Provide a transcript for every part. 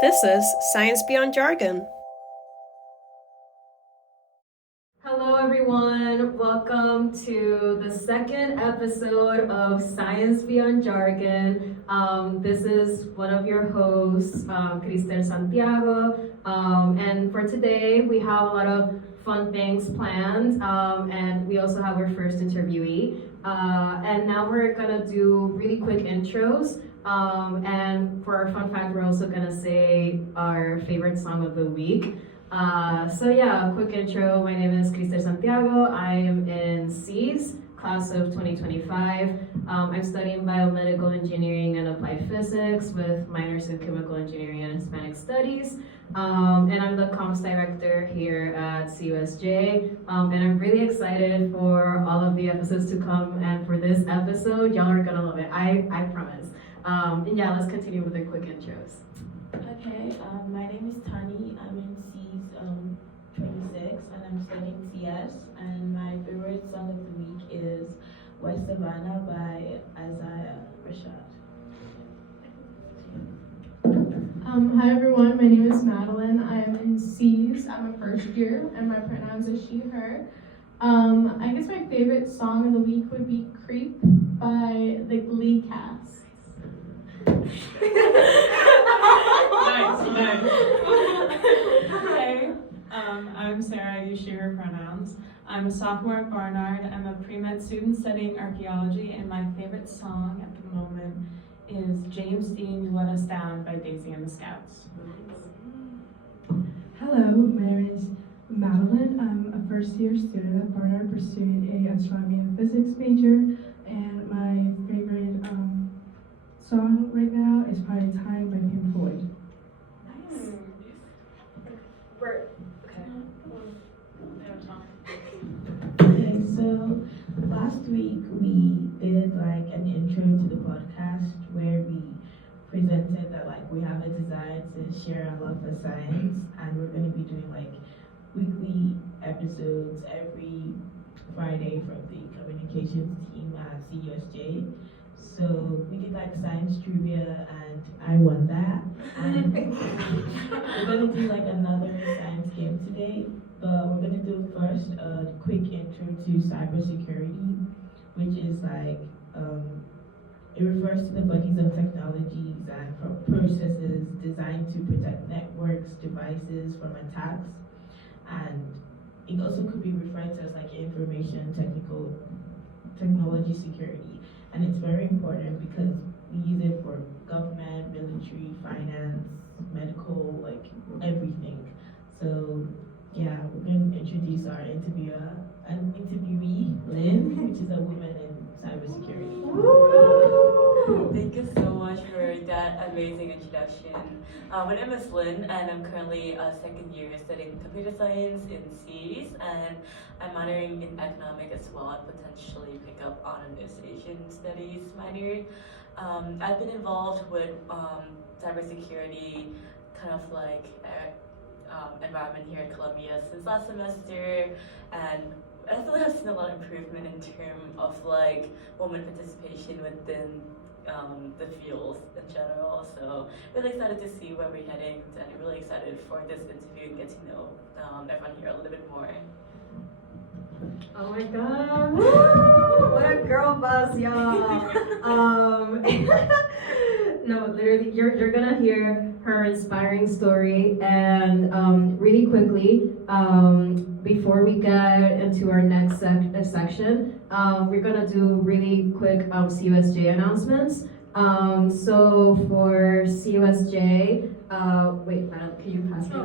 This is Science Beyond Jargon. Hello everyone, welcome to the second episode of Science Beyond Jargon. This is one of your hosts, Krystell Santiago, and for today we have a lot of fun things planned, and we also have our first interviewee. And now we're gonna do really quick intros, and for our fun fact, we're also gonna say our favorite song of the week. Quick intro. My name is Krystell Santiago. I am in C's, class of 2025. I'm studying biomedical engineering and applied physics with minors in chemical engineering and Hispanic studies. And I'm the comms director here at CUSJ. And I'm really excited for all of the episodes to come. And for this episode, y'all are gonna love it. I promise. Let's continue with the quick intros. Okay, my name is Tani. I'm in C's 26 and I'm studying CS. And my favorite song of the week is West Savannah by Isaiah Rashad. Hi everyone, my name is Madeline. I am in C's. I'm a first year and my pronouns are she, her. I guess my favorite song of the week would be Creep by the Glee cast. Nice. Hi, I'm Sarah. I use she, her pronouns. I'm a sophomore at Barnard. I'm a pre-med student studying archaeology, and my favorite song at the moment is James Dean, You Let Us Down by Daisy and the Scouts. Hello, my name is Madeline. I'm a first year student at Barnard pursuing a astronomy and physics major, and my favorite song right now is probably Time by Pink Floyd. Nice. Okay, so last week we did like an intro to the podcast where we presented that like we have a desire to share our love for science, and we're going to be doing like weekly episodes every Friday from the communications team at CUSJ. So we did like science trivia and I won that. And we're gonna do like another science game today, but we're gonna do first a quick intro to cybersecurity, which is like it refers to the bodies of technologies and processes designed to protect networks, devices from attacks, and it also could be referred to as like information technology security. And it's very important because we use it for government, military, finance, medical, like everything. So yeah, we're going to introduce our interviewee, Lynn, which is a woman in cybersecurity. Thank you so much for that amazing introduction. My name is Lynn, and I'm currently a second year studying computer science in C's, and I'm minoring in economic as well, and potentially pick up on an Asian studies minor. I've been involved with cybersecurity, kind of like environment here in Columbia since last semester, and I feel like I've seen a lot of improvement in terms of like women participation within the fields in general. So really excited to see where we're heading, and really excited for this interview and get to know everyone here a little bit more. Oh my god, woo! What a girl boss, y'all. No, literally, you're gonna hear her inspiring story, and really quickly, before we get into our next section, we're gonna do really quick CUSJ announcements. So for CUSJ, wait, can you pass me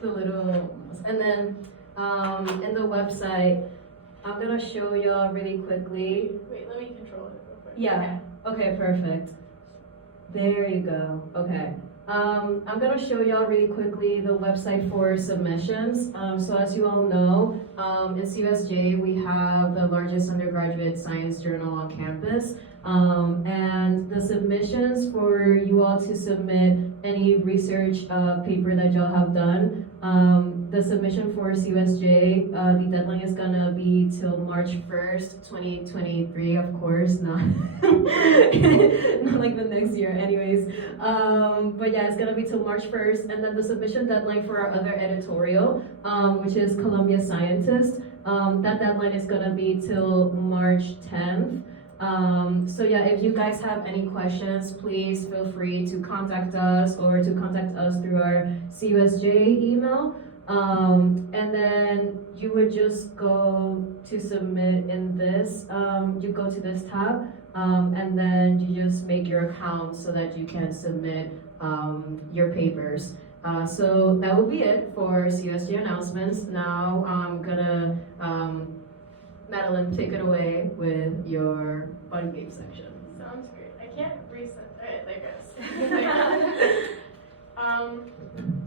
the little, and then in the website, I'm gonna show y'all really quickly. Wait, let me control it real quick. Yeah, okay, perfect. There you go, okay. I'm gonna show y'all really quickly the website for submissions. So as you all know, in CUSJ, we have the largest undergraduate science journal on campus. And the submissions for you all to submit any research paper that y'all have done, the submission for CUSJ, the deadline is gonna be till March 1st, 2023, of course, not, not like the next year, anyways. But yeah, it's gonna be till March 1st, and then the submission deadline for our other editorial, which is Columbia Scientist, that deadline is gonna be till March 10th. So yeah, if you guys have any questions, please feel free to contact us or to contact us through our CUSJ email. And then you would just go to submit in this, you go to this tab, and then you just make your account so that you can submit your papers. So that will be it for CUSJ announcements. Now I'm gonna Madeline, take it away with your fun game section. Sounds great. I can't reset. Alright, there goes.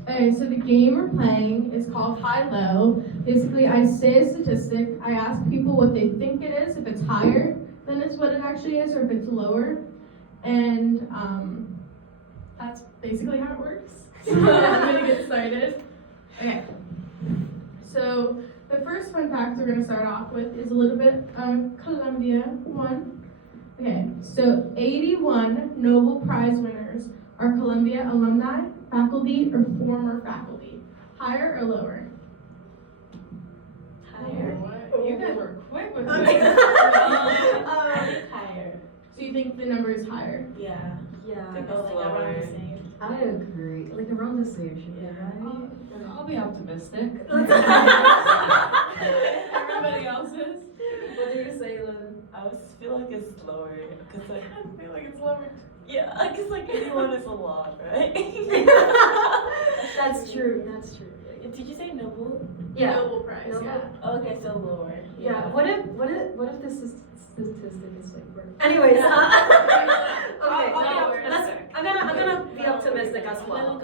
Okay, so the game we're playing is called High-Low. Basically, I say a statistic, I ask people what they think it is, if it's higher than it's what it actually is, or if it's lower. And that's basically how it works. So I'm gonna get started. Okay. So the first fun fact we're going to start off with is a little bit of Columbia one. Okay, so 81 Nobel Prize winners are Columbia alumni, faculty, or former faculty. Higher or lower? Higher. You guys were quick with Okay. this. Higher. So you think the number is higher? Yeah. Yeah, I think Oh, it's like around lower. the same. I agree. Like around the same should be, right? I'll be optimistic. Everybody else is. What do you say, Lynn? I feel like it's lower, cause like I feel like it's lower. yeah, cause like 81 is a lot, right? That's true. That's true. Did you say Nobel? Yeah. Nobel Prize, Nobel. yeah. Okay, so lower. Yeah. What if this statistic is like work? Anyways, okay. Lower. I'm gonna be optimistic as well.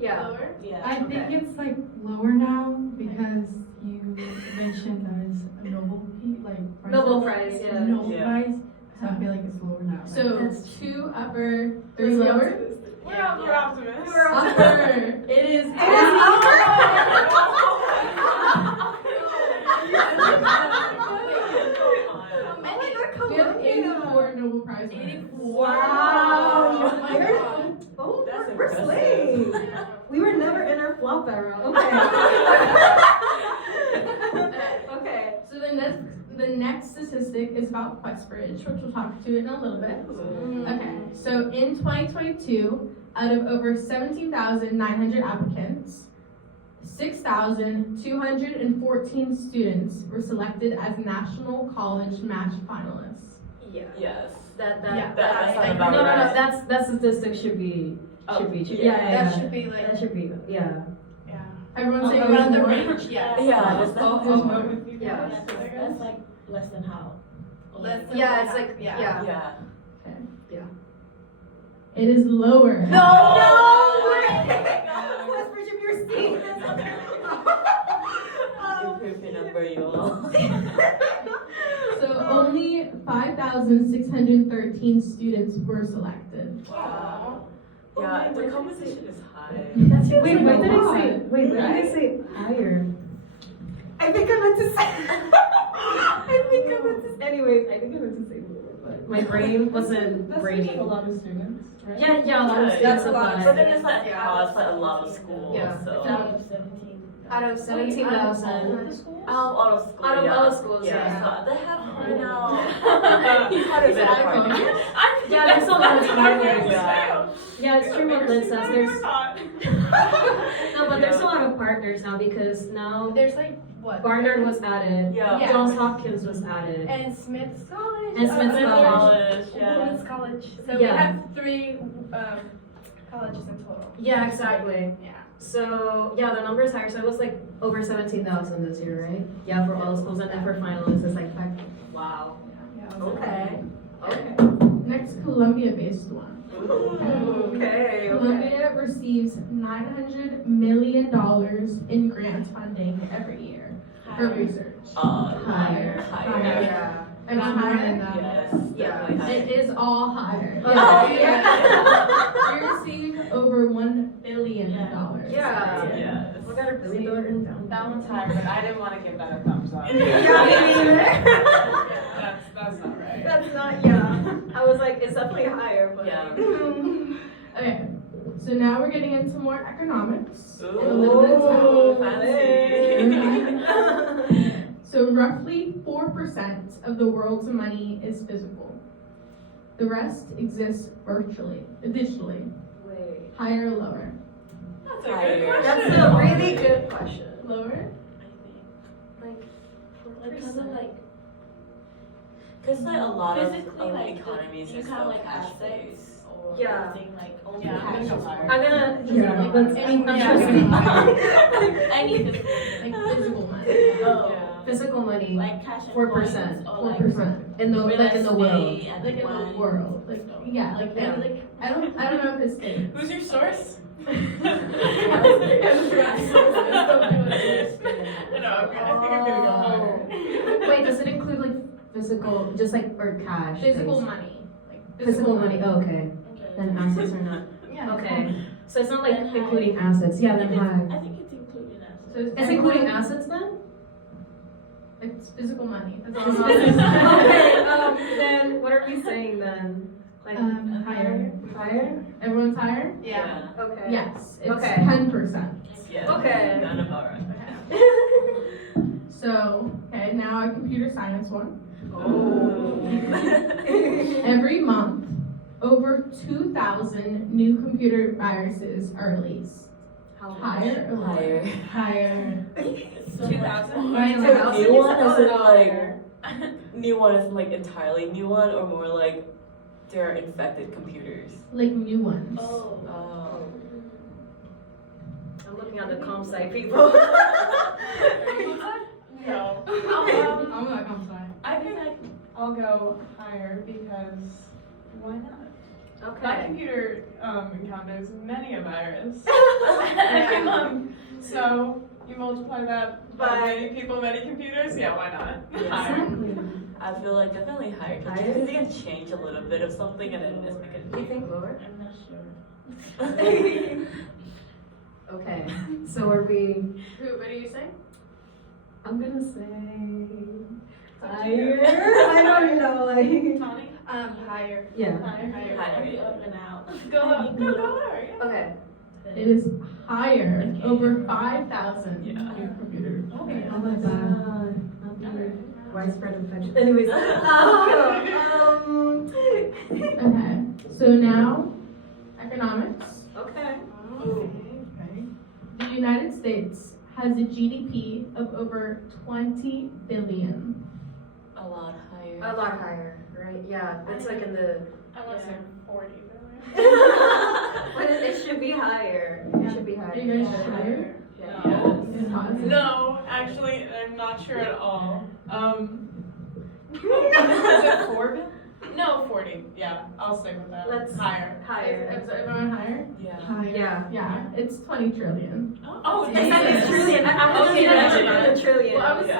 Yeah. Lower? Yeah. I think it's like lower now because you mentioned that it's a Nobel Prize. Nobel Prize, yeah. Nobel Yeah. Prize. So I feel like it's lower now. So That's 2 upper, 3 lower? We're optimists. Upper. It is We have 84 Nobel Prize winners. Wow. Oh my God. Oh, That's we're slaying. impressive. We were never in our flop era. Okay. Okay. So the next statistic is about QuestBridge, which we'll talk to in a little bit. Okay, so in 2022, out of over 17,900 applicants, 6,214 students were selected as national college match finalists. Yeah. Yes. That Yeah, that's no, about no, right. that statistic should be Yeah. That should be like, that should be yeah. everyone's saying Around the more? range, yeah. Yeah, that's I'll not go with you Yeah. guys. That's like less than how? Less than Yeah, it's like Yeah. yeah. Yeah. It is lower. No way! God. QuestBridge, if you're seeing this, Improve your number, you all. So only 5,613 students were selected. Wow. Yeah, the competition is high. That's Wait, what did I lot. say? Wait, what did I Right? say? Higher. I think I meant to say. Anyways, I think I meant to say lower, but my brain wasn't brainy. a lot of students, right? Yeah, a lot of Yeah, students that's a lot. applied. But then it's like across like a lot of schools. Yeah. So. Out of 17. Out of 17,000. Out of school. Out of yeah. all schools, yeah. So they have quite now. Quite a bit of partners. Yeah, there's a lot of partners. Yeah. Yeah, it's true what Lynn says. There's no, but there's a lot of partners now because now There's like what? Barnard was added. Yeah. Yeah. Johns Hopkins was added. And Smith's College. And Smith's College. Yeah. Women's College. So Yeah. we have 3 colleges in total. Yeah, exactly. Yeah. So yeah, the number is higher. So it was like over 17,000 this year, right? Yeah, for all schools, and then for finalists, it's like wow. Okay. Okay. Next Columbia-based one. Okay. Columbia receives $900 million in grant funding every year for research. Higher. Yeah. And I'm higher than that. Yes. Yeah. Definitely higher. It is all higher. Oh, We receive over $1 billion. Yeah. Yes. We got a really written down. That one's higher, but I didn't want to give that a thumbs up. That's not right. That's not, yeah. I was like, it's definitely higher, but. Yeah. Okay, so now we're getting into more economics. Ooh, And a little bit of fancy. So roughly 4% of the world's money is physical. The rest exists digitally. Wait. Higher or lower? That's a good Higher. question. That's a really good question. Lower? Like kind of like Because like a lot of physically, like economies you are kind of still like cash assets based. or Yeah. something like only Yeah, I'm cash gonna is go higher. I'm gonna. Yeah. Let's. Any Like physical money. Oh. Yeah. Physical money. Like cash and 4%. coins or like 4%. In the real like in the world. estate and Like in the wine. world. Like yeah, like Yeah. and like I don't know if it's states. Who's your source? I think I'm gonna go higher. Wait, does it include like physical, just like or cash? Physical things? money. Like Physical money. Oh, okay. Okay. Then assets are not. Yeah. Okay. So it's not like Then high. including assets. Yeah, then high. I think it's including assets. So It's including assets then? It's physical money. That's all It's I'm physical- saying. Then what are we saying then? Like Higher. higher? Everyone's higher? Yeah. Okay. Yes. It's Okay. 10%. Yeah. Okay. Kind of alright. So, okay, now a computer science one. Oh. Every month, over 2,000 new computer viruses are released. How much? Higher or lower? Higher. Higher. 2000? Right, So like, new one oh, is it higher. like new one is like entirely new one or more like they're infected computers? Like new ones. Oh. Oh. I'm looking at the comp site people. No. I'm not gonna say. I think I'll go higher because why not? My Okay. computer encounters many a virus every month. So you multiply that by By- many people, many computers. Yeah, why not? Higher. Exactly. I feel like definitely higher because Higher? you can change a little bit of something and then just make it. Do you think lower? I'm not sure. Okay. So are we? What are you saying? I'm gonna say Higher? I don't know. Like. Tani? Higher. yeah. Higher. Higher. I'll be up and out. Go up. Go higher. Yeah. Okay. It is higher. Over 5,000 Yeah. new computers. Okay. Oh my god. Widespread infection. Anyways. Okay. So now, economics. Okay. The United States has a GDP of over 20 billion. A lot higher. A lot higher, right? Yeah, it's like in the. I want to say 40 billion. But it should be higher. It should be Are higher. you guys higher? Yes. Positive? No, actually, I'm not sure at all. Is it 4 billion? No, 40. Yeah, I'll stick with that. Let's- Higher. Higher. Is everyone higher? Yeah. Higher. Yeah. Yeah, it's 20 trillion. Oh, It's not a trillion. I was Okay, gonna that's answer fine. the trillion. Well, I wasn't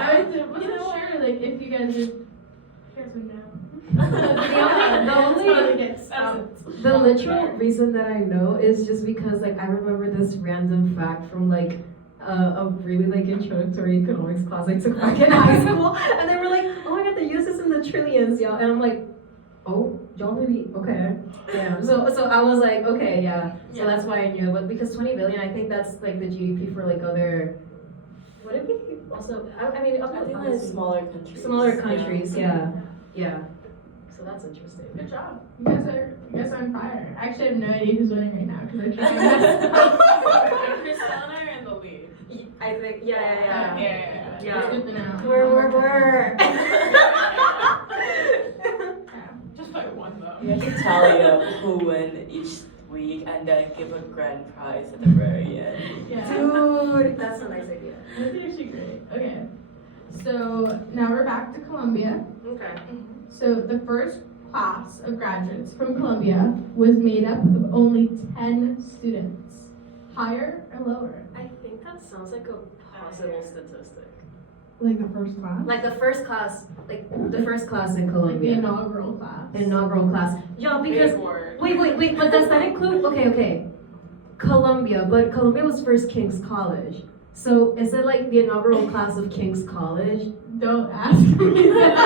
sure, like, if you guys would know. The only the literal reason that I know is just because like I remember this random fact from like a really like introductory economics class I took back in high school, and they were like, "Oh my god, they use this in the trillions, y'all," and I'm like, "Oh, y'all really okay?" Yeah. So I was like, "Okay, yeah." So that's why I knew, but because 20 billion, I think that's like the GDP for like other. Would it be also? I mean, I think like smaller countries. smaller countries, yeah. So that's interesting. Good job. You guys are on fire. Actually, I have no idea who's winning right now because I think Krystell are in the lead. I think, yeah. Yeah. Yeah. It's good to know. We're. Just by one though. You have to tally up who win each week and then give a grand prize at the very end. Yeah. Dude, that's a nice idea. That's actually great. Okay. So now we're back to Columbia. Okay. So the first class of graduates from Columbia was made up of only 10 students. Higher or lower? I think that sounds like a possible statistic. Like the first class? Like the first class, The first class in Like the Columbia. inaugural class. Inaugural class. Yeah, because Big word. wait, but does that include okay. Columbia, but Columbia was first King's College. So is it like the inaugural class of King's College? Don't ask me that.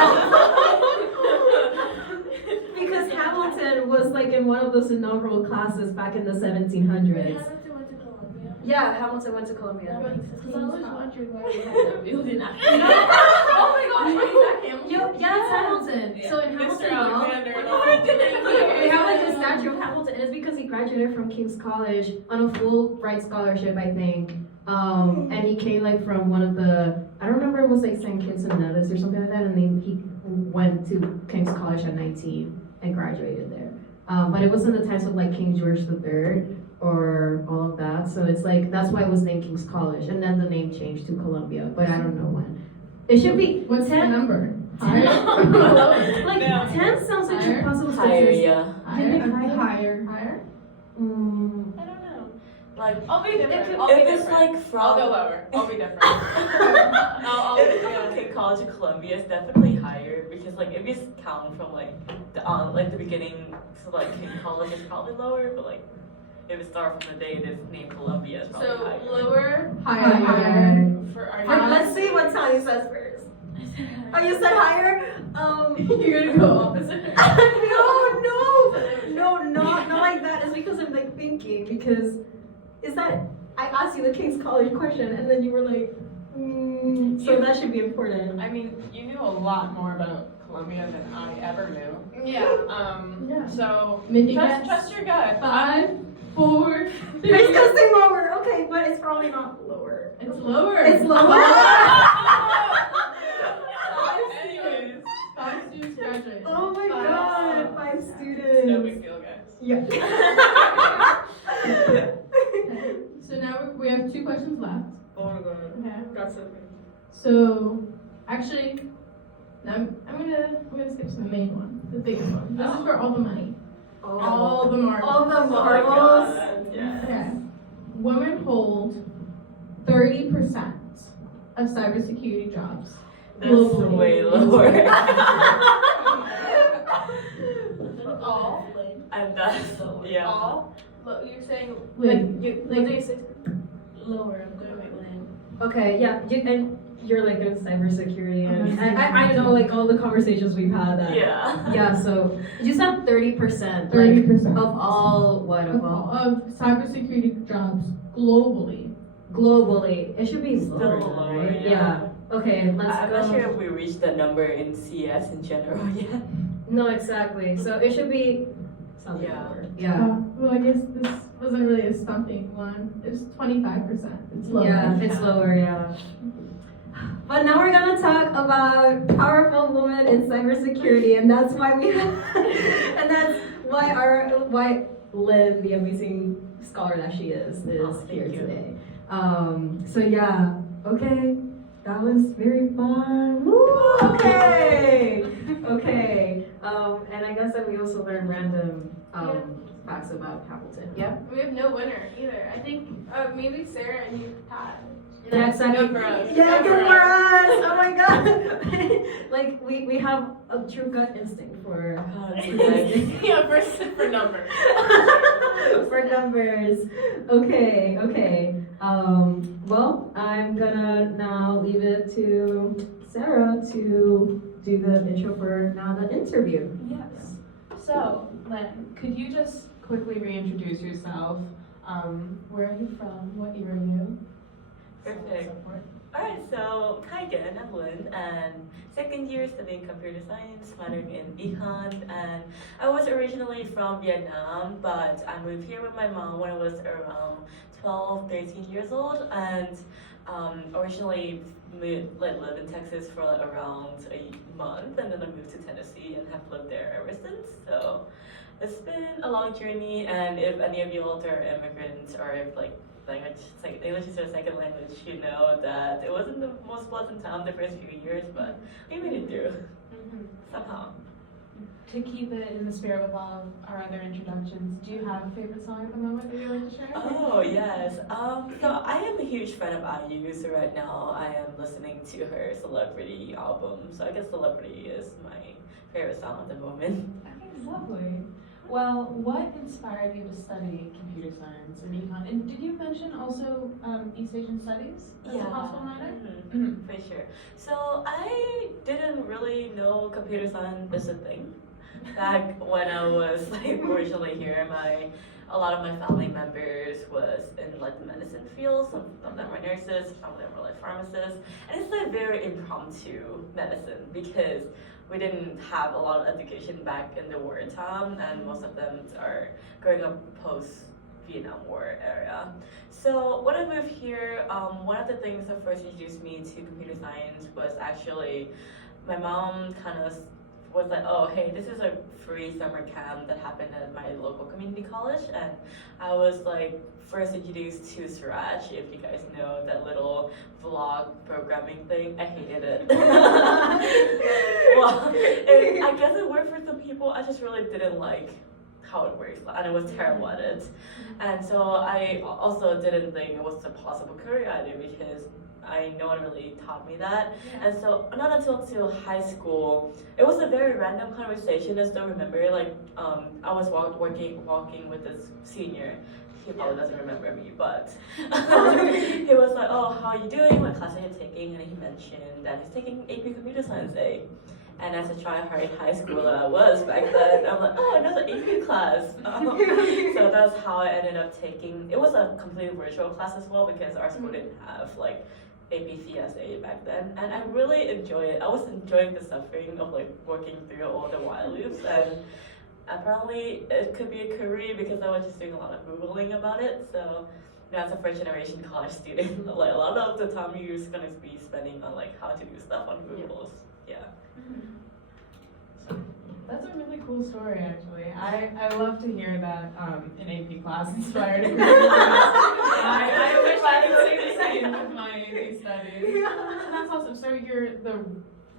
Because Hamilton was like in one of those inaugural classes back in the 1700s. Hamilton went to Columbia. Yeah, Hamilton went to Columbia. Because I was wondering why we had that building after Oh my gosh, Wait, is that Hamilton? yeah, it's Hamilton. So in Mr. Hamilton, Alexander. they have like a statue of Hamilton, and it's because he graduated from King's College on a Fulbright scholarship, I think. And he came like from one of the, I don't remember, it was like St. Kitts and Nevis or something like that, and then he went to King's College at 19 and graduated there. But it wasn't the times of like King George III or all of that, so it's like, that's why it was named King's College, and then the name changed to Columbia, but I don't know when. It should be, What's the 10? number? Like, No. 10 sounds like Higher? a possible Higher, statistic. yeah. Higher? Higher. Higher? Mm, I don't know. Like, I'll be different. If I'll be if it's different. like I'll go from lower. I'll be different. if it's from King College of Columbia, it's definitely higher because like if you count from like the beginning, so like King College is probably lower, but like if it starts from the day it is named Columbia, it's probably So higher. lower. Higher. For our let's see what Tani says first. Oh, you said higher? You're gonna go opposite. No, not like that. It's because I'm like thinking, because is that, I asked you the King's College question and then you were like, so that should be important. I mean, you knew a lot more about Columbia than I ever knew. Yeah. Yeah. So Mickey trust your gut. 5, 4, I was gonna say lower, okay, but it's probably not lower. It's lower. It's lower? Anyways, 5 students graduate. Oh my god, 5 it's students. no big deal, guys. Yeah. So now we have 2 questions left. Oh my god. Okay. Got something. So actually, now I'm gonna skip to the main one, the biggest one. This is for all the money, all the marbles. All the Oh my marbles. God, yeah. Okay. Women hold 30% of cybersecurity jobs. That's globally. way lower. All. And that's yeah. All. Look, you're saying Wait, what do you say? Lower. I'm going with Lynn. Okay, yeah, and you're like in cybersecurity, and I know like all the conversations we've had. That, Yeah. Yeah, so you said 30%. 30% Like, of all what of cybersecurity jobs globally. globally. It should be Still lower, lower, right? yeah. Okay, let's I'm go. not sure if we reached that number in CS in general yet. No, exactly. So it should be something Yeah. lower. Yeah. Well, I guess this wasn't really a stumping one. It's 25%. It's lower. Yeah, it's lower, yeah. But now we're gonna talk about powerful women in cybersecurity, and that's why we have, and that's why Lynn, the amazing scholar that she is thank here you. today. So yeah, okay, that was very fun. Woo, okay, okay. And I guess that we also learned random facts about Hamilton. Yeah. We have no winner either. I think maybe Sarah and you had. Yeah, exactly. Good for us. Yeah, good for us. Oh my god. Like we have a true gut instinct for statistics. Yeah, for numbers. For numbers. Okay. Well, I'm gonna now leave it to Sarah to do the intro for now the interview. Yes. So, Lynn, could you just quickly reintroduce yourself? Where are you from? What year are you? Perfect. Alright, so hi again, I'm Lynn, and second year studying computer science, minoring in econ, and I was originally from Vietnam, but I moved here with my mom when I was around 12, 13 years old, and originally lived in Texas for around a month, and then I moved to Tennessee and have lived there ever since. So it's been a long journey, and if any of you all are immigrants or if English is your second language, you know that it wasn't the most pleasant time the first few years, but we made it through somehow. To keep it in the spirit with all of our other introductions, do you have a favorite song at the moment that you'd like to share? Oh yes. So I am a huge fan of IU. So right now I am listening to her Celebrity album. So I guess Celebrity is my favorite song at the moment. Okay, lovely. Well, what inspired you to study computer science and econ? And did you mention also East Asian Studies as a possible minor? For sure. So I didn't really know computer science is a thing back when I was like originally here. A lot of my family members was in like the medicine field. Some of them were nurses, some of them were like pharmacists, and it's like very impromptu medicine because we didn't have a lot of education back in the wartime, and most of them are growing up post Vietnam War area. So when I moved here, one of the things that first introduced me to computer science was actually my mom kind of was like, oh, hey, this is a free summer camp that happened at my local community college, and I was like first introduced to Sriracha, if you guys know that little vlog programming thing. I hated it. Well, I guess it worked for some people. I just really didn't like how it works, and I was terrible at it. And so I also didn't think it was a possible career either because no one really taught me that. And so not until high school, it was a very random conversation. I still remember, like, I was walking with this senior. He probably doesn't remember me, but he was like, oh, how are you doing? What class are you taking? And he mentioned that he's taking AP Computer Science A. And as a try-hard high schooler I was back then, I'm like, oh, another AP class. So that's how I ended up taking, it was a completely virtual class as well because our school didn't have like AP CSA back then. And I really enjoyed it. I was enjoying the suffering of like working through all the while loops, and apparently it could be a career because I was just doing a lot of Googling about it. So as a first generation college student, like a lot of the time you're just gonna be spending on like how to do stuff on Google's. Yeah. That's a really cool story, actually. I love to hear that an AP class inspired a career. I wish I could say the same with my AP studies. And that's awesome. So you're the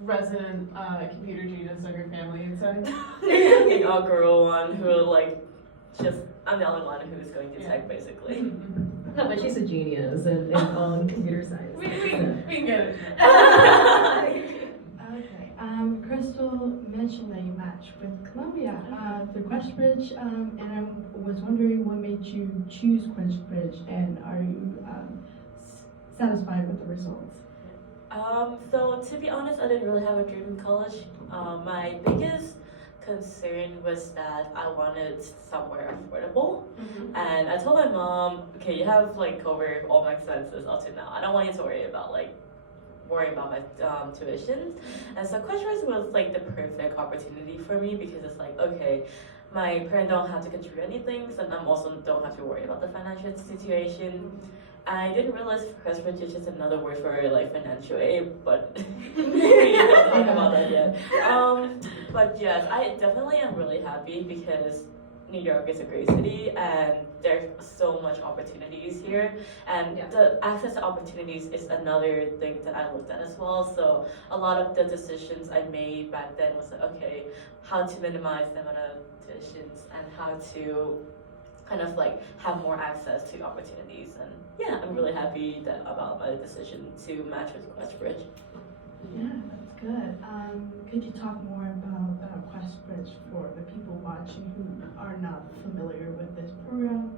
resident computer genius of your family, you'd say? The inaugural one who like I'm the only one who's going to tech basically. No, but she's a genius in computer science. We can get it. Okay. Krystell mentioned that you matched with Columbia through QuestBridge, and I was wondering what made you choose QuestBridge, and are you satisfied with the results? So to be honest, I didn't really have a dream in college. My biggest concern was that I wanted somewhere affordable, and I told my mom, okay, you have like covered all my expenses up to now. I don't want you to worry about my tuition. And so QuestBridge was like the perfect opportunity for me because it's like, okay, my parents don't have to contribute anything, so I also don't have to worry about the financial situation. I didn't realize QuestBridge is just another word for like financial aid, but we don't talk about that yet. But yes, I definitely am really happy because New York is a great city and there's so much opportunities here, and the access to opportunities is another thing that I looked at as well. So a lot of the decisions I made back then was like, okay, how to minimize the amount of tuitions and how to kind of like have more access to opportunities. And yeah, I'm really happy about my decision to match with QuestBridge. Yeah, that's good. Could you talk more about QuestBridge for the people watching who are not familiar with this program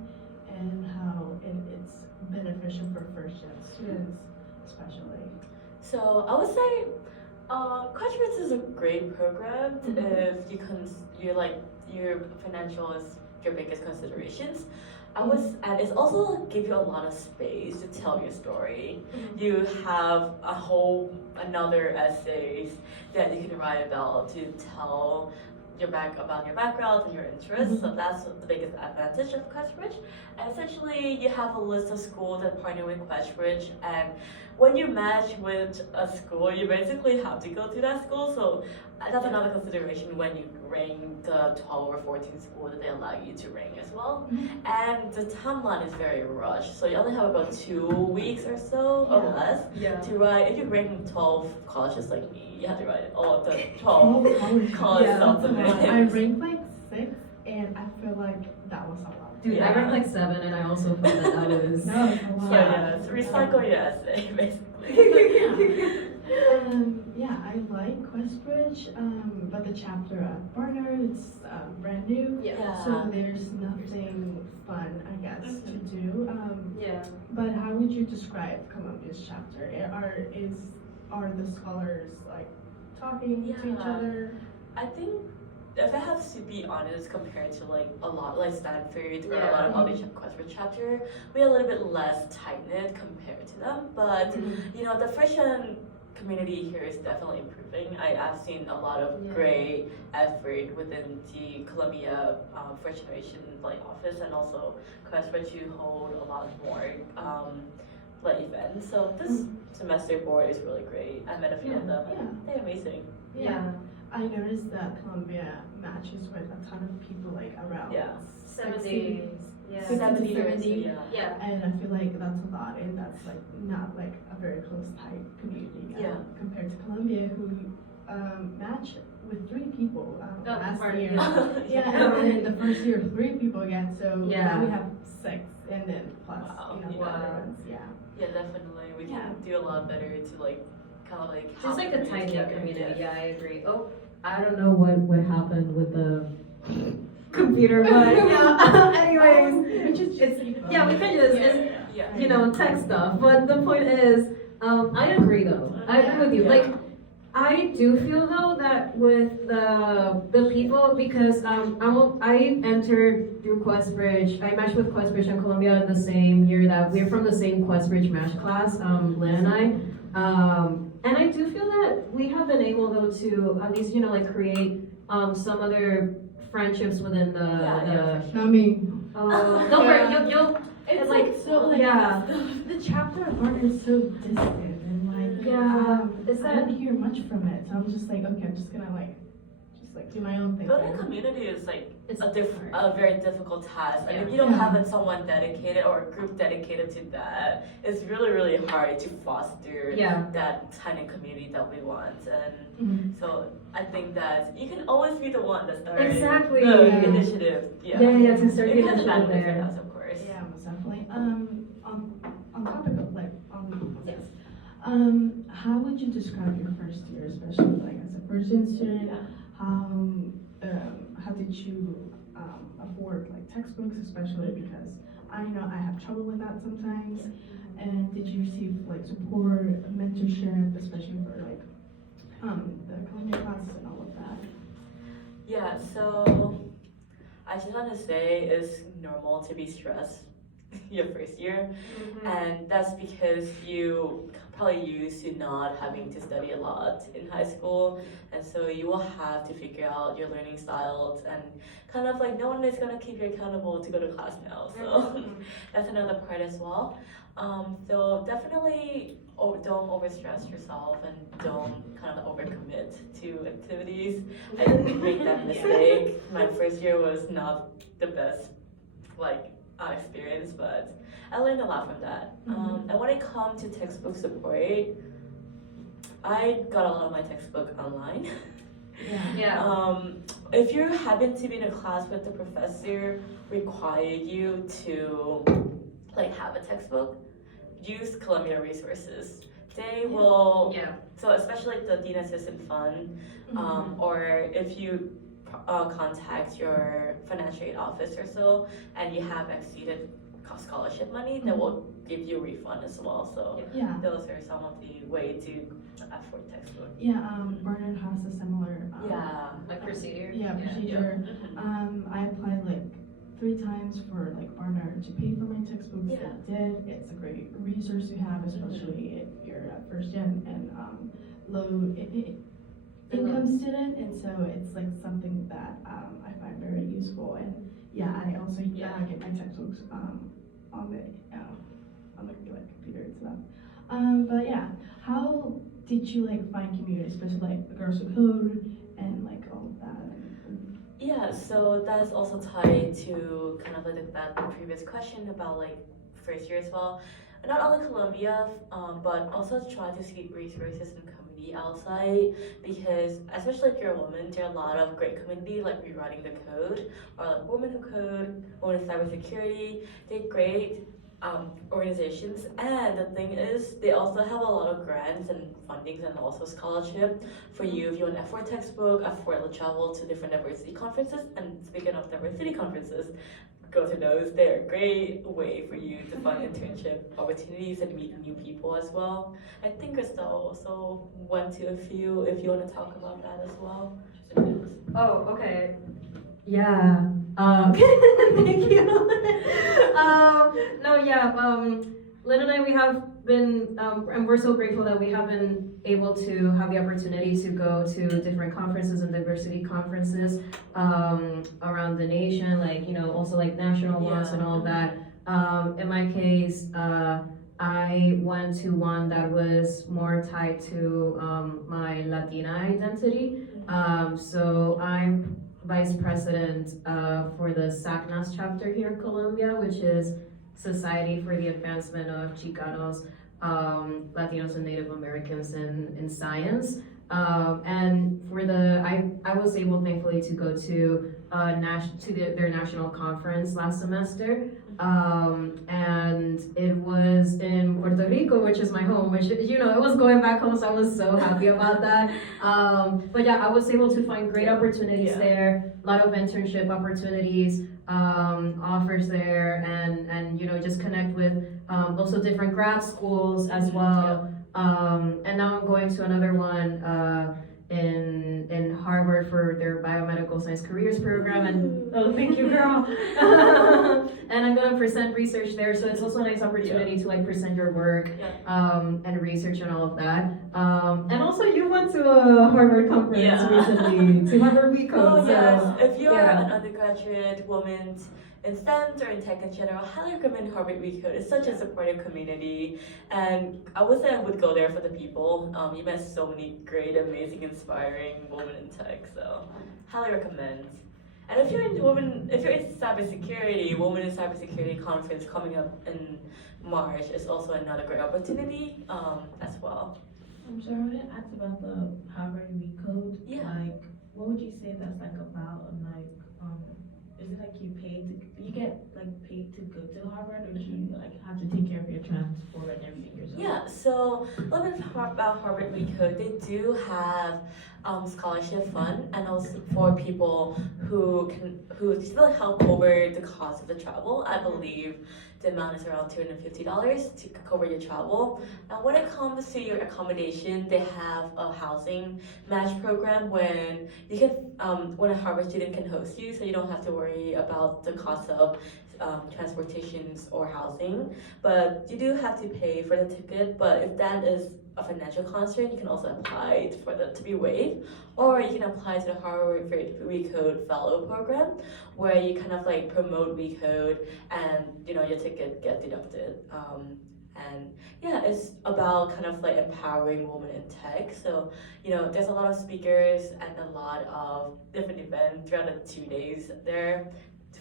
and how it's beneficial for first-gen students, especially? So I would say QuestBridge is a great program if your financial is your biggest considerations. And it's also give you a lot of space to tell your story. You have another essays that you can write about to tell about your background and your interests. So that's the biggest advantage of QuestBridge. And essentially, you have a list of schools that partner with QuestBridge, and when you match with a school, you basically have to go to that school. So that's another consideration when you rank the 12 or 14 schools that they allow you to rank as well. And the timeline is very rushed, so you only have about 2 weeks or so or less to write. If you rank 12 colleges like me, you have to write all of the 12 college supplements. I ranked like 6, and I feel like that was a lot. Dude, I ranked like 7, and I also felt that was. That was a lot. So recycle your essay, basically. yeah, I like QuestBridge, but the chapter at Barnard, it's brand new. Yeah. So there's nothing fun, I guess, to do. Yeah. But how would you describe Columbia's chapter? Are the scholars like talking to each Yeah. other? I think if I have to be honest, compared to like a lot like Stanford or Yeah. a lot of other QuestBridge chapter, we're a little bit less tight knit compared to them. But you know, the freshman community here is definitely improving. I've seen a lot of Yeah. great effort within the Columbia first generation like office, and also QuestBridge you hold a lot more like events. So this semester board is really great. I met a few of them. Yeah. They're amazing. Yeah. I noticed that Columbia matches with a ton of people like around Yeah. 70. Yeah. 60 to 70 years, 70. yeah. Yeah. And I feel like that's a lot, and that's like not like a very close tight community Yeah. compared to Columbia, who match with 3 people last pardon year. me. Yeah, and then the first year 3 people again. So Yeah. now we have 6, and then plus Wow, the yeah. other ones. Yeah. Yeah, definitely. We Yeah. can do a lot better to like kind of like Just like the have tight knit together, community. yeah. Yeah, I agree. Oh, I don't know what happened with the computer, but anyways, Which is just yeah, we can just it's, Yeah. you know, tech stuff. But the point is, I agree though. I agree with you. Yeah. Like, I do feel though that with the people, because I entered through QuestBridge. I matched with QuestBridge and Columbia the same year that we're from the same QuestBridge match class, Ly and I. And I do feel that we have been able though to at least, you know, like create some other friendships within the Not me. don't worry, you'll It's like, like so like yeah. the chapter of Barnard is so distant, and like Yeah, is I don't hear much from it. So I'm just like, okay, I'm just gonna like do my own thing. Building a community is like It's a very difficult task. And if Yeah. you don't Yeah. have someone dedicated or a group dedicated to that, it's really, really hard to foster Yeah. that tiny community that we want. And Mhm. so I think that you can always be the one that started Exactly. the Yeah. initiative. Yeah. Yeah, to start You the have to initiative battle with there. us, of course. Yeah, most definitely. On topic of like on Yes. this, how would you describe your first year, especially like as a first-year student? How did you afford like textbooks, especially because I know I have trouble with that sometimes. And did you receive like support, mentorship, especially for like the Columbia classes and all of that? Yeah, so I just want to say it's normal to be stressed your first year, and that's because you probably used to not having to study a lot in high school, and so you will have to figure out your learning styles, and kind of like no one is gonna keep you accountable to go to class now, so that's another part as well. So definitely don't overstress yourself and don't kind of overcommit to activities. I didn't make that mistake. My first year was not the best like experience, but I learned a lot from that. And when it comes to textbook support, I got a lot of my textbook online. Yeah. If you happen to be in a class with the professor require you to like have a textbook, use Columbia resources. They will, Yeah. so especially the Dean Assistant Fund, or if you contact your financial aid office or so, and you have exceeded scholarship money, they will give you a refund as well. So Yeah. those are some of the way to afford textbook. Yeah, Barnard has a similar Like procedure. procedure. I applied like 3 times for like Barnard to pay for my textbooks. Yeah. It did. It's a great resource to have, especially if you're a first gen and low income student. And so it's like something that I find very useful. And yeah, I also get my textbooks on the like computer and stuff. But yeah, how did you like find community, especially like the Girls Who Code and like all of that? Yeah, so that's also tied to kind of like that previous question about like first year as well. Not only Columbia, but also try to seek resources and community outside, because especially if you're a woman, there are a lot of great community like rewriting the code, or like Women Who Code, Women in Cybersecurity. They're great organizations. And the thing is, they also have a lot of grants and fundings and also scholarship for you if you want F4 textbook, afford to travel to different diversity conferences. And speaking of diversity conferences, go to those. They're a great way for you to find internship opportunities and meet new people as well. I think Krystell also went to a few, if you want to talk about that as well. Oh, okay. Yeah. Thank you. No, yeah. Lynn and I, we have been, and we're so grateful that we have been able to have the opportunity to go to different conferences and diversity conferences around the nation, like, you know, also like national ones and all of that. In my case, I went to one that was more tied to my Latina identity. So I'm vice president for the SACNAS chapter here in Colombia, which is Society for the Advancement of Chicanos, Latinos, and Native Americans in Science. And for I was able, thankfully, to go to their national conference last semester. And it was in Puerto Rico, which is my home, which, you know, it was going back home, so I was so happy about that. But yeah, I was able to find great opportunities there, a lot of internship opportunities, offers there, and you know, just connect with also different grad schools as well. And now I'm going to another one in Harvard for their biomedical science careers program, and oh, thank you, girl. And I'm gonna present research there, so it's also a nice opportunity to like present your work and research and all of that. And also, you went to a Harvard conference recently, to Harvard Week. Oh, so, yes. If you're an undergraduate woman in STEM or in tech in general, highly recommend Harvard Recode. It's such a supportive community, and I would say I would go there for the people. You met so many great, amazing, inspiring women in tech, so highly recommend. And if you're in cybersecurity, Women in Cybersecurity conference coming up in March is also another great opportunity as well. I'm sorry, I wanted to ask about the Harvard Recode. Yeah. Like, what would you say that's like about, and like, is it like you get like paid to go to Harvard, or do you like have to take care of your transport and everything yourself? Yeah, so a little bit about Harvard Recode. They do have scholarship fund, and also for people who still help over the cost of the travel. I believe the amount is around $250 to cover your travel. And when it comes to your accommodation, they have a housing match program when you can when a Harvard student can host you, so you don't have to worry about the cost of transportations or housing. But you do have to pay for the ticket. But if that is a financial constraint, you can also apply for that to be waived, or you can apply to the Harvard Recode Fellow Program, where you kind of like promote Recode, and you know your ticket gets deducted. And yeah, it's about kind of like empowering women in tech. So you know, there's a lot of speakers and a lot of different events throughout the 2 days there,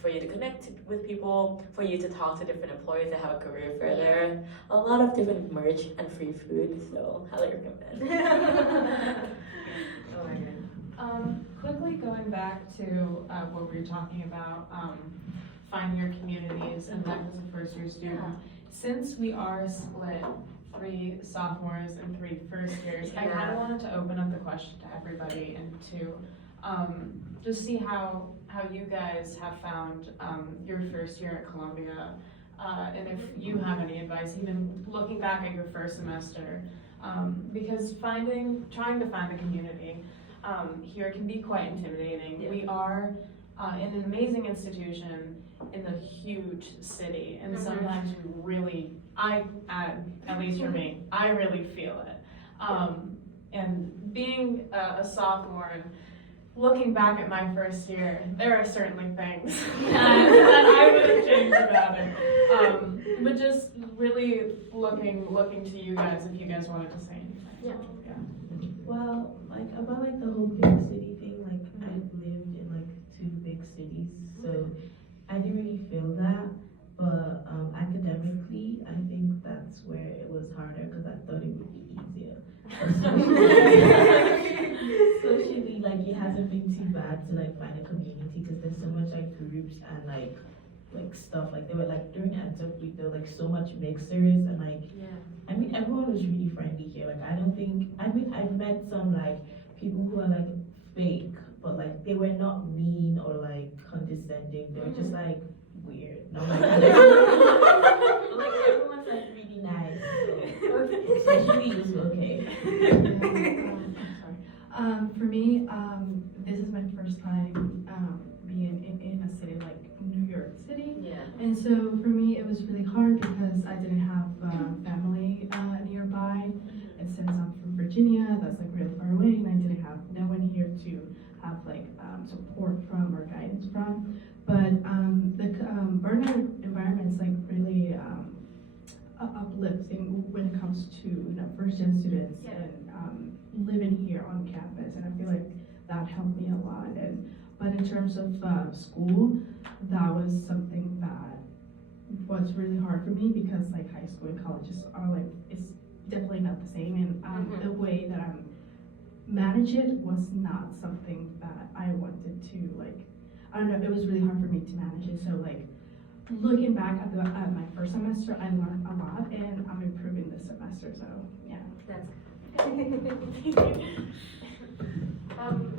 for you to connect with people, for you to talk to different employees that have a career fair there. A lot of different merch and free food, so highly recommend. Oh my God. Quickly going back to what we were talking about, finding your communities and life as a first-year student. Since we are split, 3 sophomores and 3 first years, I kind of wanted to open up the question to everybody and to just see how you guys have found your first year at Columbia, and if you have any advice, even looking back at your first semester, because trying to find a community here can be quite intimidating. Yeah. We are in an amazing institution in a huge city, and sometimes you really, at least for me, I really feel it. And being a sophomore and looking back at my first year, there are certainly things that I would have changed about it. But just really looking to you guys, if you guys wanted to say anything. Yeah. Well, like about like the whole big city thing, like I've lived in like 2 big cities, so I didn't really feel that. But academically, I think that's where it was harder because I thought it would be easier. Socially, like it hasn't been too bad to like find a community because there's so much like groups and like like stuff. Like they were like during Antep week there were like so much mixers and like I mean everyone was really friendly here. Like I don't think I've met some like people who are like fake, but like they were not mean or like condescending. They were just like weird. No, like, like everyone's like really nice. So especially you, so okay. For me, this is my first time being in a city like New York City. Yeah. And so for me, it was really hard because I didn't have family nearby. And since I'm from Virginia, that's like really far away, and I didn't have no one here to have like support from or guidance from. But the burnout environment is like really uplifting when it comes to first-gen students and living here on campus, and I feel like that helped me a lot. But in terms of school, that was something that was really hard for me because like high school and colleges are like it's definitely not the same, and the way that I manage it was not something that I wanted to like. I don't know. It was really hard for me to manage it. So like. Looking back at my first semester, I learned a lot, and I'm improving this semester. So yeah.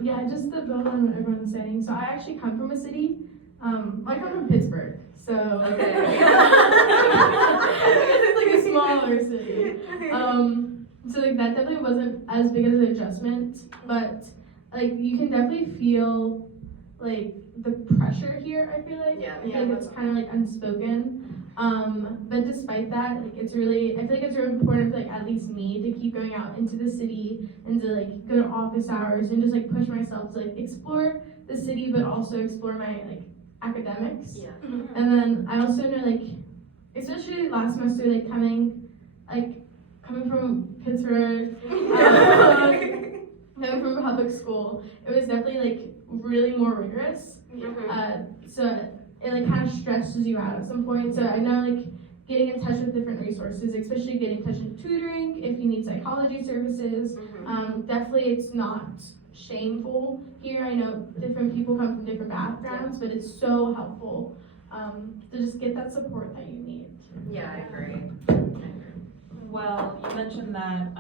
Yeah, just to build on what everyone's saying. So I actually come from a city. I come from Pittsburgh. So Okay. it's like a smaller city. So like that definitely wasn't as big of an adjustment, but like you can definitely feel like the pressure here. I feel like it's kind of like unspoken. But despite that, like I feel like it's really important for like at least me to keep going out into the city and to like go to office hours and just like push myself to like explore the city, but also explore my like academics. Yeah. And then I also know like, especially last semester, like coming from Pittsburgh, coming from public school, it was definitely like really more rigorous. So it like kind of stresses you out at some point. So I know like getting in touch with different resources, especially getting in touch with tutoring if you need psychology services. Definitely it's not shameful here. I know different people come from different backgrounds, but it's so helpful to just get that support that you need. Yeah, I agree. Well, you mentioned that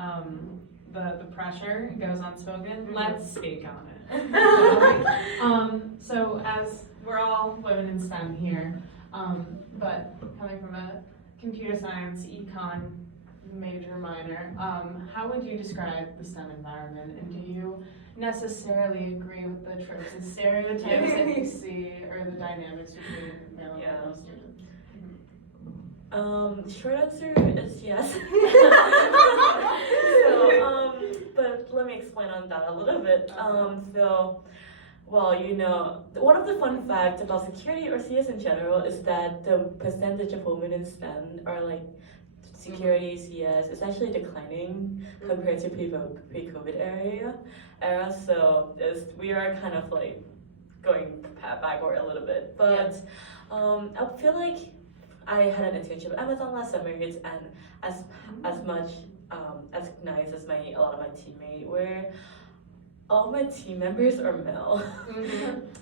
the pressure goes unspoken. Let's speak on it. So as we're all living in STEM here, but coming from a computer science, econ major minor, how would you describe the STEM environment, and do you necessarily agree with the tropes and stereotypes that you see, or the dynamics between male and female students? Short answer is yes. But let me explain on that a little bit. Well, you know, one of the fun facts about security or CS in general is that the percentage of women in STEM are like security, CS is actually declining compared to pre-COVID era. So we are kind of like going backward a little bit. But I feel like I had an internship at Amazon last summer, and as much as nice as a lot of my teammates were, all my team members are male.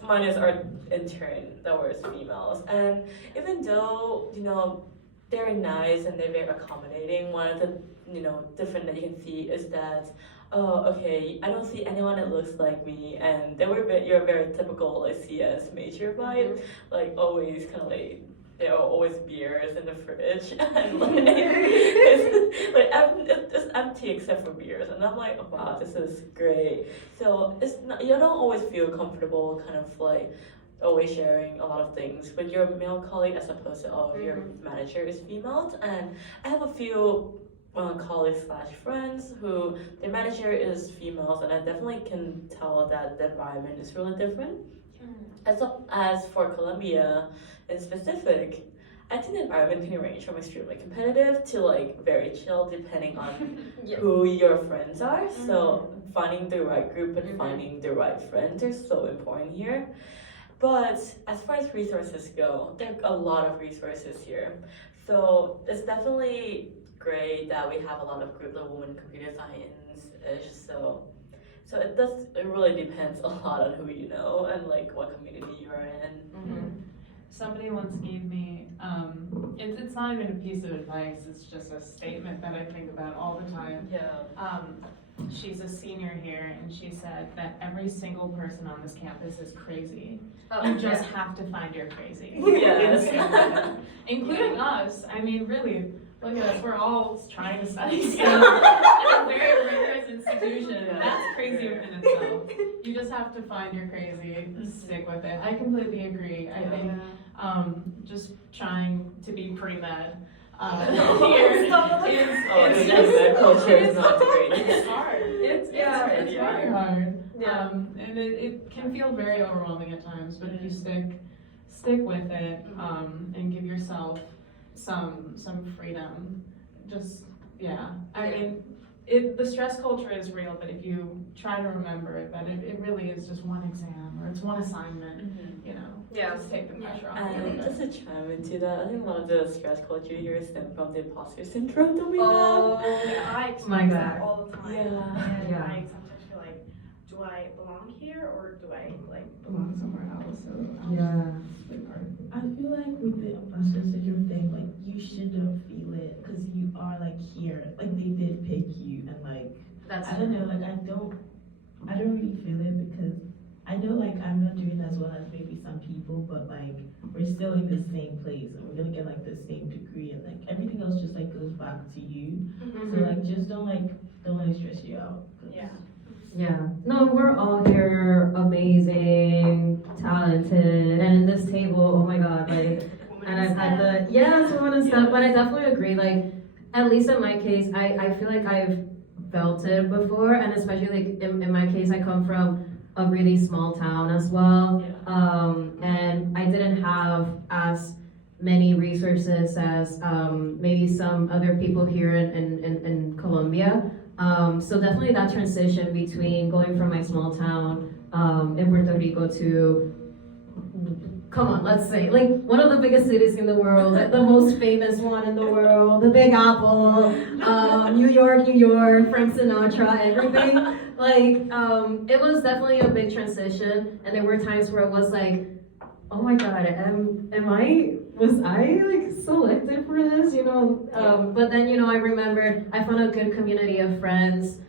Minus our intern that was females. And even though, you know, they're nice and they're very accommodating, one of the, you know, different that you can see is that, oh, okay, I don't see anyone that looks like me, and you're very typical like CS major vibe, like always kind of like, there are always beers in the fridge, and like, it's empty except for beers, and I'm like, oh, wow, this is great. So you don't always feel comfortable, kind of like always sharing a lot of things with your male colleague as opposed to all of your manager is females. And I have a few colleagues / friends who their manager is females, and I definitely can tell that the environment is really different. As for Columbia in specific, I think the environment can range from extremely competitive to like very chill depending on who your friends are. So finding the right group and finding the right friends are so important here. But as far as resources go, there are a lot of resources here. So it's definitely great that we have a lot of groups of women computer science-ish. So it really depends a lot on who you know and like what community you're in. somebody once gave me, it's not even a piece of advice, it's just a statement that I think about all the time. Yeah. She's a senior here, and she said that every single person on this campus is crazy. You just have to find your crazy. Yeah. Including us. I mean, really, look at us. We're all trying to study stuff at a very rigorous institution. That's crazy within itself. You just have to find your crazy, stick with it. I completely agree. I think just trying to be pre-med here It's just the culture is not great. it's hard. It's very hard. Yeah. And it can feel very overwhelming at times, but if you stick with it, and give yourself some freedom, just I mean, the stress culture is real, but if you try to remember it, that it really is just one exam or it's one assignment, you know. Just take the pressure off. And just to chime into that, I think one of the stress culture here stems from the imposter syndrome that we have. I experience that all the time. And Yeah. I sometimes feel like, do I belong here or do I like Belong somewhere else. So Yeah. it's really hard. I feel like with the imposter syndrome thing, like you shouldn't feel it because you are like here, like they did pick you, and like I don't know, like I don't really feel it because I know like I'm not doing as well as maybe some people, but like we're still in the same place and we're gonna get like the same degree, and like everything else just like goes back to you. So like just don't let it stress you out. Yeah. No, we're all here amazing, talented, and in this table, oh my god, like, and I've had women and stuff, but I definitely agree, like, at least in my case, I feel like I've felt it before, and especially like in my case, I come from a really small town as well, and I didn't have as many resources as maybe some other people here in Colombia. So definitely that transition between going from my small town in Puerto Rico to, come on, let's say, like one of the biggest cities in the world, the most famous one in the world, the Big Apple, New York, Frank Sinatra, everything. Like, it was definitely a big transition, and there were times where it was like, oh my god, was I like selected for this, you know? But then, you know, I remember I found a good community of friends,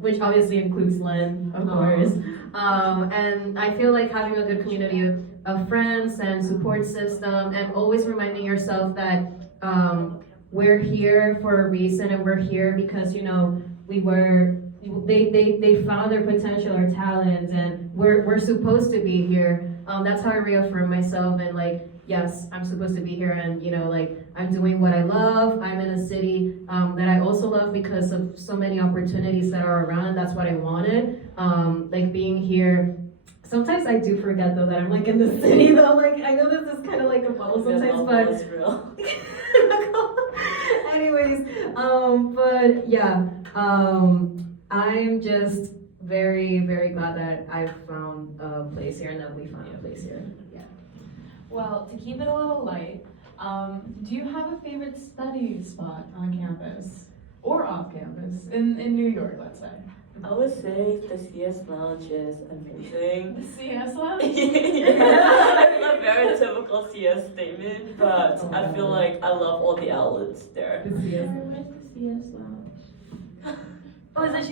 which obviously includes Lynn, of course. And I feel like having a good community of friends and support system, and always reminding yourself that we're here for a reason, and we're here because, you know, they found their potential or talent, and we're supposed to be here. That's how I reaffirm myself, and like, yes, I'm supposed to be here, and you know, like, I'm doing what I love. I'm in a city that I also love because of so many opportunities that are around, and that's what I wanted. Like being here. Sometimes I do forget though that I'm like in the city though. Like I know this is kind of like a bubble sometimes, but it's real. anyways, but yeah, I'm just very, very glad that I found a place here and that we found a place here. Yeah. Well, to keep it a little light, do you have a favorite study spot on campus or off campus in New York, let's say? I would say the CS Lounge is amazing. The CS Lounge? It's a very typical CS statement, but I feel like I love all the outlets there. Where's the CS Lounge? Oh, is that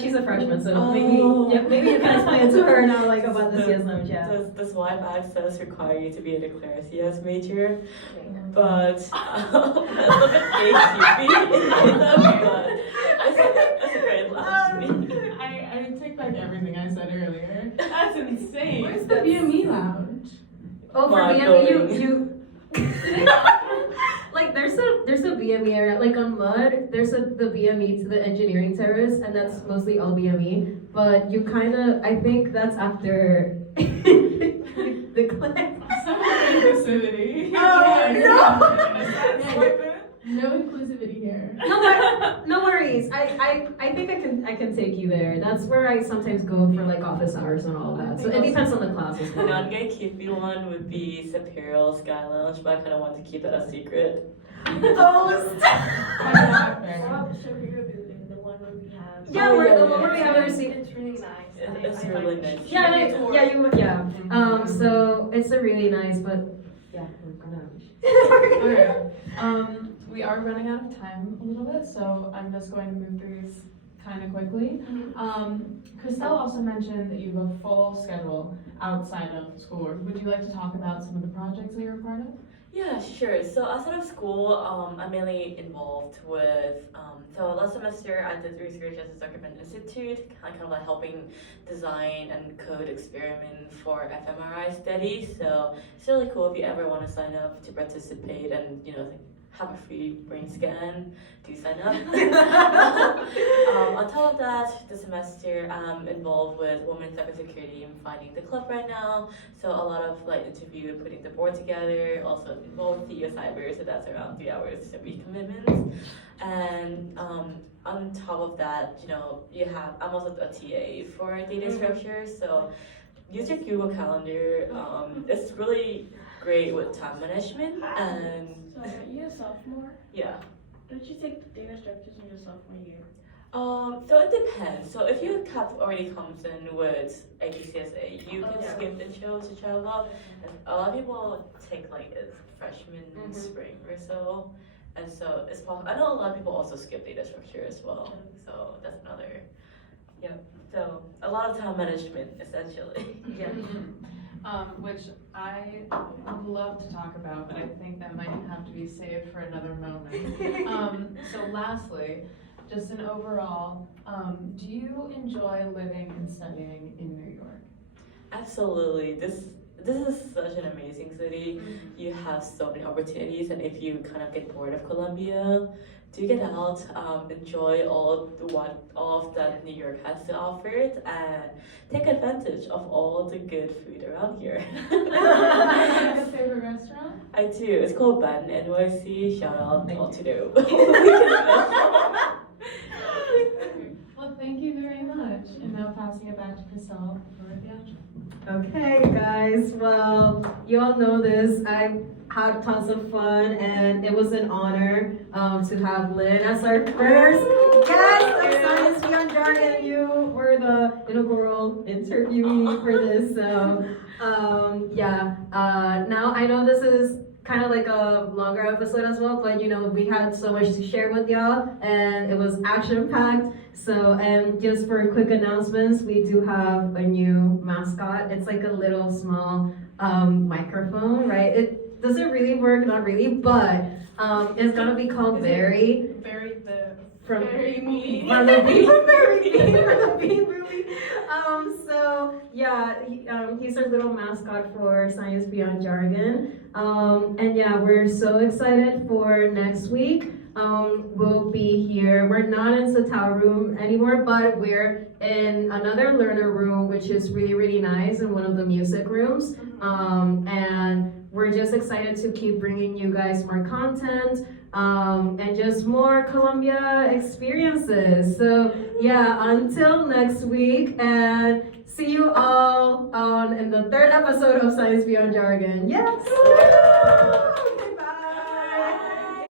she's a freshman, so maybe you can explain to her now, like about the CS Lounge, yeah. Does Swipe Access require you to be a declared CS major? But it's a bit gatekeeping, but it's a great lounge to me. I take back everything I said earlier. That's insane. Where's the BME lounge? Oh, for BME, you like there's a BME area, like on Mud, there's the BME to the engineering terrace, and that's mostly all BME. But you kind of, I think that's after the class. Some inclusivity. No inclusivity here. No worries. I think I can take you there. That's where I sometimes go for like office hours and all that. So it depends on the classes. The non-gatekeeping one would be Superior Sky Lounge, but I kind of want to keep that a secret. Well, Shapiro building, the one where we have Yeah, Oh, we're the yeah, one where we yeah. haven't received. It's really nice. It's really nice. Yeah, so it's a really nice, but yeah, we're gonna. Okay. We are running out of time a little bit, so I'm just going to move through these kind of quickly. Krystell also mentioned that you have a full schedule outside of schoolwork. Would you like to talk about some of the projects that you're a part of? Yeah, sure. So outside of school, I'm mainly involved with, so last semester I did research at the Zuckerman Institute, kind of like helping design and code experiment for fMRI studies. So it's really cool if you ever want to sign up to participate and, have a free brain scan, do sign up. On top of that, this semester I'm involved with Women's Cybersecurity. I'm finding the club right now. So a lot of interview and putting the board together, also involved with Cyber, so that's around 3 hours a week commitments. And on top of that, I'm also a TA for data structure. So use your Google Calendar. It's really great with time management and So you're a sophomore? yeah. Don't you take the data structures in your sophomore year? So it depends. So if your cap already comes in with AGCSA, you can skip the intro to Java. And a lot of people take like a freshman spring or so. And so it's possible. I know a lot of people also skip data structure as well. So that's another, so a lot of time management essentially. Yeah. Which I would love to talk about, but I think that might have to be saved for another moment. So lastly, just an overall, do you enjoy living and studying in New York? Absolutely. This is such an amazing city. You have so many opportunities, and if you kind of get bored of Columbia, do get out, enjoy all of that New York has to offer, and take advantage of all the good food around here. Do you have a favorite restaurant? I do. It's called Bun NYC. Shout out all to them. Well, thank you very much. And now passing it back to Krystell for the outro. Okay, guys. Well, you all know this. I had tons of fun, and it was an honor to have Lynn as our first guest of Science Beyond Jargon. You were the inaugural interviewee for this. So, now I know this is kind of like a longer episode as well, but we had so much to share with y'all, and it was action-packed. So, and just for quick announcements, we do have a new mascot. It's like a little small microphone, right? It doesn't really work, not really, but it's gonna be called Barry. Barry the From me. from the Bean movie. So yeah, he's our little mascot for Science Beyond Jargon. And yeah, we're so excited for next week. We'll be here. We're not in the tower room anymore, but we're in another learner room, which is really, really nice, in one of the music rooms. And we're just excited to keep bringing you guys more content. And just more Columbia experiences. So yeah, until next week, and see you all in the third episode of Science Beyond Jargon. Yes!